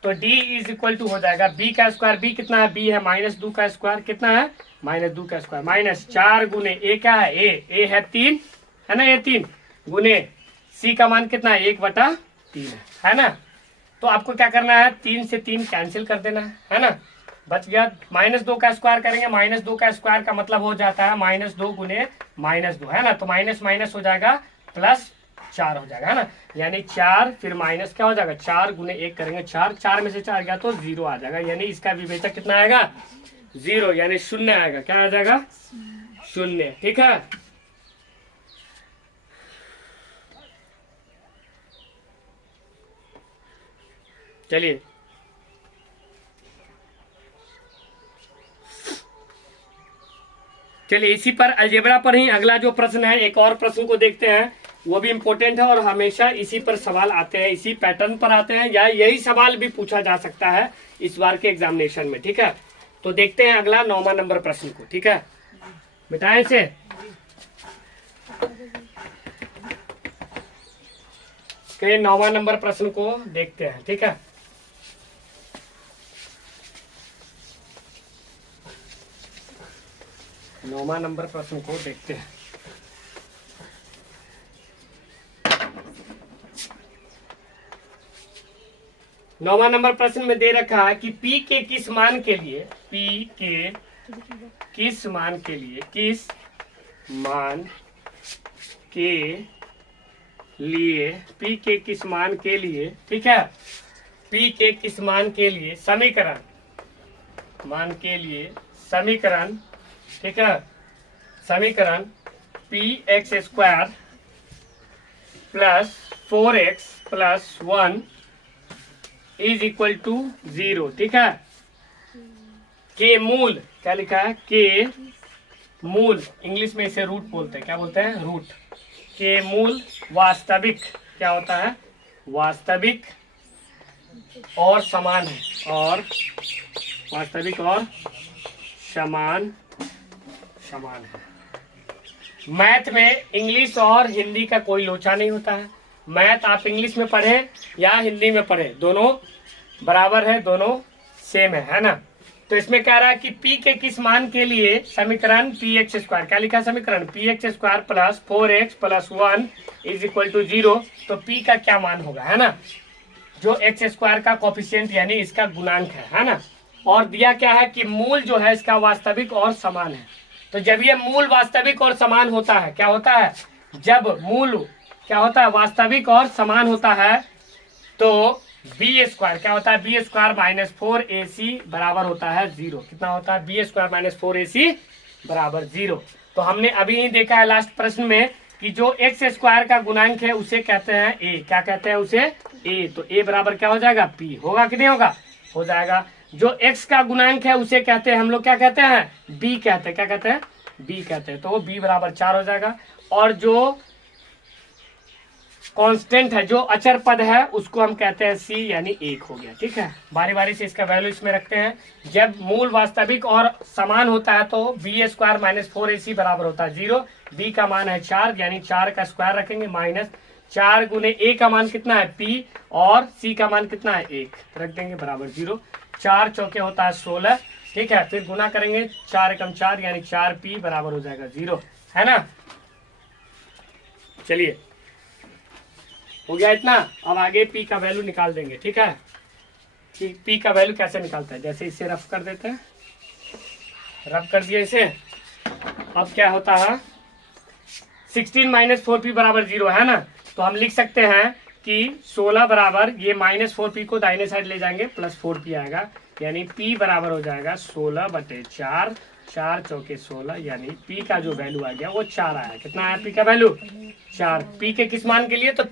तो d इज इक्वल टू हो जाएगा b का स्क्वायर, b कितना है? b है -2 का स्क्वायर, कितना है? -2 का स्क्वायर, माइनस 4 गुने a क्या है? a है 3, है ना, ये 3 गुने c का मान कितना है? 1/3 है ना। तो आपको क्या करना है? 3 से 3 कैंसिल कर देना है ना, बच गया। -2 का स्क्वायर करेंगे, -2 का स्क्वायर का मतलब हो जाता है -2 गुने -2, है ना। तो माइनस माइनस हो जाएगा +4 हो जाएगा, है ना, यानी 4 फिर माइनस क्या हो जाएगा? 4 गुने 1 करेंगे 4, 4 में से 4 गया तो 0 आ जाएगा, यानी इसका विवेचक कितना आएगा? 0, यानी 0 आएगा। क्या आ जाएगा? 0, ठीक है। चलिए इसी पर अलजेब्रा पर ही अगला जो प्रश्न है, एक और प्रश्न को देखते हैं, वो भी इम्पोर्टेंट है और हमेशा इसी पर सवाल आते हैं, इसी पैटर्न पर आते हैं, या यही सवाल भी पूछा जा सकता है इस बार के एग्जामिनेशन में, ठीक है। तो देखते हैं अगला 9वां नंबर प्रश्न को, ठीक है, मिटाएं इसे। के 9वां नंबर प्रश्न को देखते हैं, ठीक है। नौवां नंबर प्रश्न को देखते हैं। नौवां नंबर प्रश्न में दे रखा है कि P के किस मान के लिए, P के किस मान के लिए, किस मान के लिए, P के किस मान के लिए, ठीक है, P के किस मान के लिए समीकरण, मान के लिए समीकरण, ठीक है, समीकरण px² plus 4x plus 1 is equal to 0, ठीक है। के मूल, क्या लिखा है? के मूल, इंग्लिश में इसे रूट बोलते हैं, क्या बोलते हैं? रूट। के मूल वास्तविक क्या होता है? वास्तविक और समान है, और वास्तविक और समान है। मैथ में इंग्लिश और हिंदी का कोई लोचा नहीं होता है। मैथ आप इंग्लिश में पढ़े या हिंदी में पढ़े, दोनों बराबर है, दोनों सेम है ना। तो इसमें कह रहा है कि p के किस मान के लिए समीकरण पी एक्स स्क्वायर, क्या लिखा समीकरण p x square plus 4x plus 1 is equal to 0। तो p का क्या मान होगा, है ना, जो एक्स स्क्वायर का कोफिशिएंट यानी इसका गुणांक है ना। और दिया क्या है कि मूल जो है इसका वास्तविक और समान है। तो जब ये मूल वास्तविक और समान होता है, क्या होता है, जब मूल क्या होता है, वास्तविक और समान होता है, तो बी स्क्वायर क्या होता है, बी स्क्वायर माइनस 4ac बराबर होता है 0। कितना होता है, बी स्क्वायर माइनस 4ac बराबर 0। तो हमने अभी ही देखा है लास्ट प्रश्न में कि जो एक्स स्क्वायर का गुणांक है उसे कहते हैं ए, क्या कहते हैं उसे ए। तो ए बराबर क्या हो जाएगा, पी होगा कि नहीं होगा, हो जाएगा। जो एक्स का गुणांक है उसे कहते हैं हम लोग, क्या कहते हैं, बी कहते हैं, क्या कहते हैं, बी कहते हैं। तो बी बराबर 4 हो जाएगा। और जो कांस्टेंट है, जो अचर पद है, उसको हम कहते हैं सी, यानी 1 हो गया। ठीक है, बारी बारी से इसका वैल्यू इसमें रखते हैं। जब मूल वास्तविक और समान होता है तो बी स्क्वायर माइनस 4ac बराबर होता है 0। बी का मान है 4, यानी 4 का स्क्वायर रखेंगे माइनस 4 गुने ए का मान कितना है पी, और सी का मान कितना है 1, रख देंगे बराबर 0। 4 चौके होता है 16। ठीक है, फिर गुना करेंगे 4 एकम 4 यानी 4p बराबर हो जाएगा 0, है ना। चलिए हो गया इतना। अब आगे p का वैल्यू निकाल देंगे। ठीक है, कि p का वैल्यू कैसे निकालता है, जैसे इसे रफ कर देते हैं, रफ कर दिया इसे। अब क्या होता है, 16 माइनस 4p बराबर 0 है ना। तो हम लिख सकते हैं कि 16 बराबर, ये माइनस 4p को दाहिने साइड ले जाएंगे, प्लस 4p आएगा, यानी p बराबर हो जाएगा 16/4, 4 चौके 16, यानी p का जो वैल्यू आ गया वो 4 आया। कितना आया p का वैल्यू, 4। p के किस मान के लिए, तो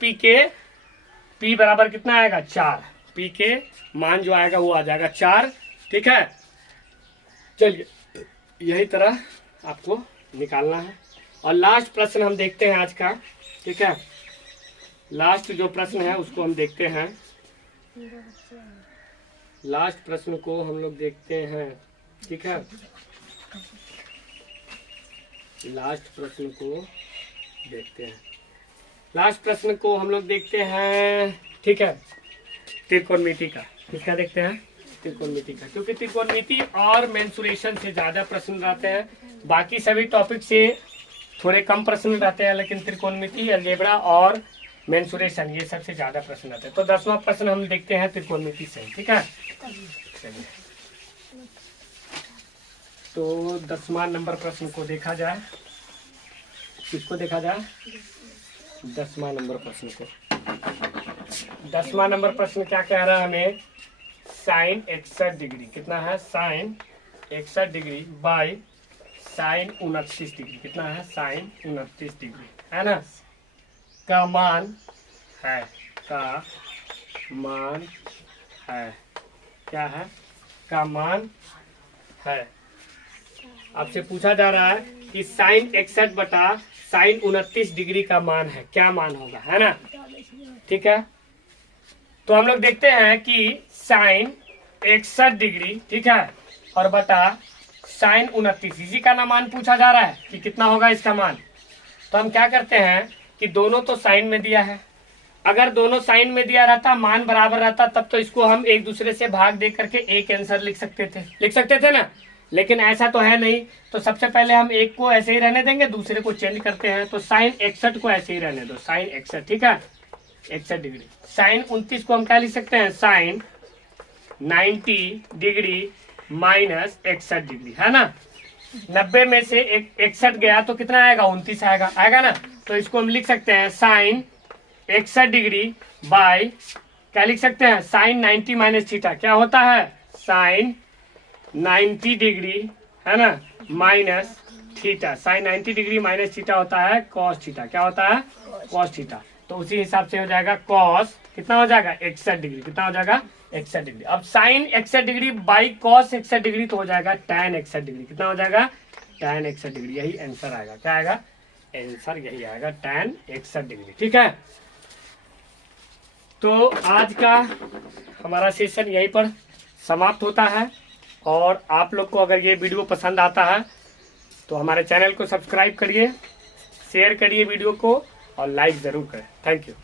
p बराबर कितना आएगा 4, p के मान जो आएगा वो आ जाएगा 4। ठीक है, चलिए यही तरह आपको निकालना है। और लास्ट प्रश्न हम देखते हैं आज का। ठीक है, लास्ट जो प्रश्न है उसको हम देखते हैं, लास्ट प्रश्न को हम लोग देखते हैं। ठीक है, लास्ट प्रश्न को देखते हैं, लास्ट प्रश्न को हम लोग देखते हैं। ठीक है, त्रिकोणमिति का, किसका देखते हैं, त्रिकोणमिति का, क्योंकि त्रिकोणमिति और मेंसुरेशन से ज्यादा प्रश्न रहते हैं। बाकी सभी टॉपिक से थोड़े कम प्रश्न रहते हैं, लेकिन त्रिकोणमिति, अलजेब्रा और मेंसुरेशन ये सबसे ज्यादा प्रश्न रहते हैं। तो 10वां प्रश्न हम देखते हैं त्रिकोणमिति से। ठीक है, चलिए तो 10वां नंबर प्रश्न को देखा जाए। किसको देखा जाए, 10वां नंबर प्रश्न को। 10वां नंबर प्रश्न क्या कह रहा है हमें, साइन 61 डिग्री, कितना है, sine 61 degree by sine 29 degree, कितना है, साइन 29 डिग्री, है ना, का मान है, का मान है, क्या है, का मान है। आपसे पूछा जा रहा है कि साइन 61 बटा साइन 29 डिग्री का मान है, क्या मान होगा, है ना। ठीक है, तो हम लोग देखते हैं कि साइन 61 डिग्री, ठीक है, और बटा साइन 29, इसी का ना मान पूछा जा रहा है कि कितना होगा इसका मान। तो हम क्या करते हैं कि दोनों तो साइन में दिया है, अगर दोनों साइन में दिया रहता, मान बराबर रहता, तब तो इसको हम एक दूसरे से भाग दे करके एक आंसर लिख सकते थे ना, लेकिन ऐसा तो है नहीं। तो सबसे पहले हम एक को ऐसे ही रहने देंगे, दूसरे को चेंज करते हैं। तो साइन 61 को ऐसे ही रहने दो, साइन 61, ठीक है, 61 डिग्री। साइन 29 को हम क्या लिख सकते हैं, साइन 90 डिग्री माइनस 61 डिग्री, है ना। 90 में से 61 गया तो कितना आएगा, 29 आएगा ना। तो इसको हम लिख सकते हैं साइन 61 डिग्री बाय, क्या लिख सकते हैं, साइन 90 माइनस थीटा, क्या होता है, साइन 90 डिग्री, है ना, minus theta. Sine 90 degree minus theta होता है कॉस थीटा, क्या होता है, कॉस थीटा। तो उसी हिसाब से हो जाएगा कॉस, कितना हो जाएगा, 61 डिग्री, कितना हो जाएगा, 61 डिग्री। अब sine 61 degree by cos 61 degree तो हो जाएगा tan 61 डिग्री, कितना हो जाएगा, tan 61 डिग्री। यही आंसर आएगा, क्या आएगा, आंसर यही आएगा, tan 61 डिग्री। ठीक है, तो आज का हमारा सेशन यहीं पर समाप्त होता है। और आप लोग को अगर ये वीडियो पसंद आता है तो हमारे चैनल को सब्सक्राइब करिए, शेयर करिए वीडियो को और लाइक ज़रूर करें। Thank you.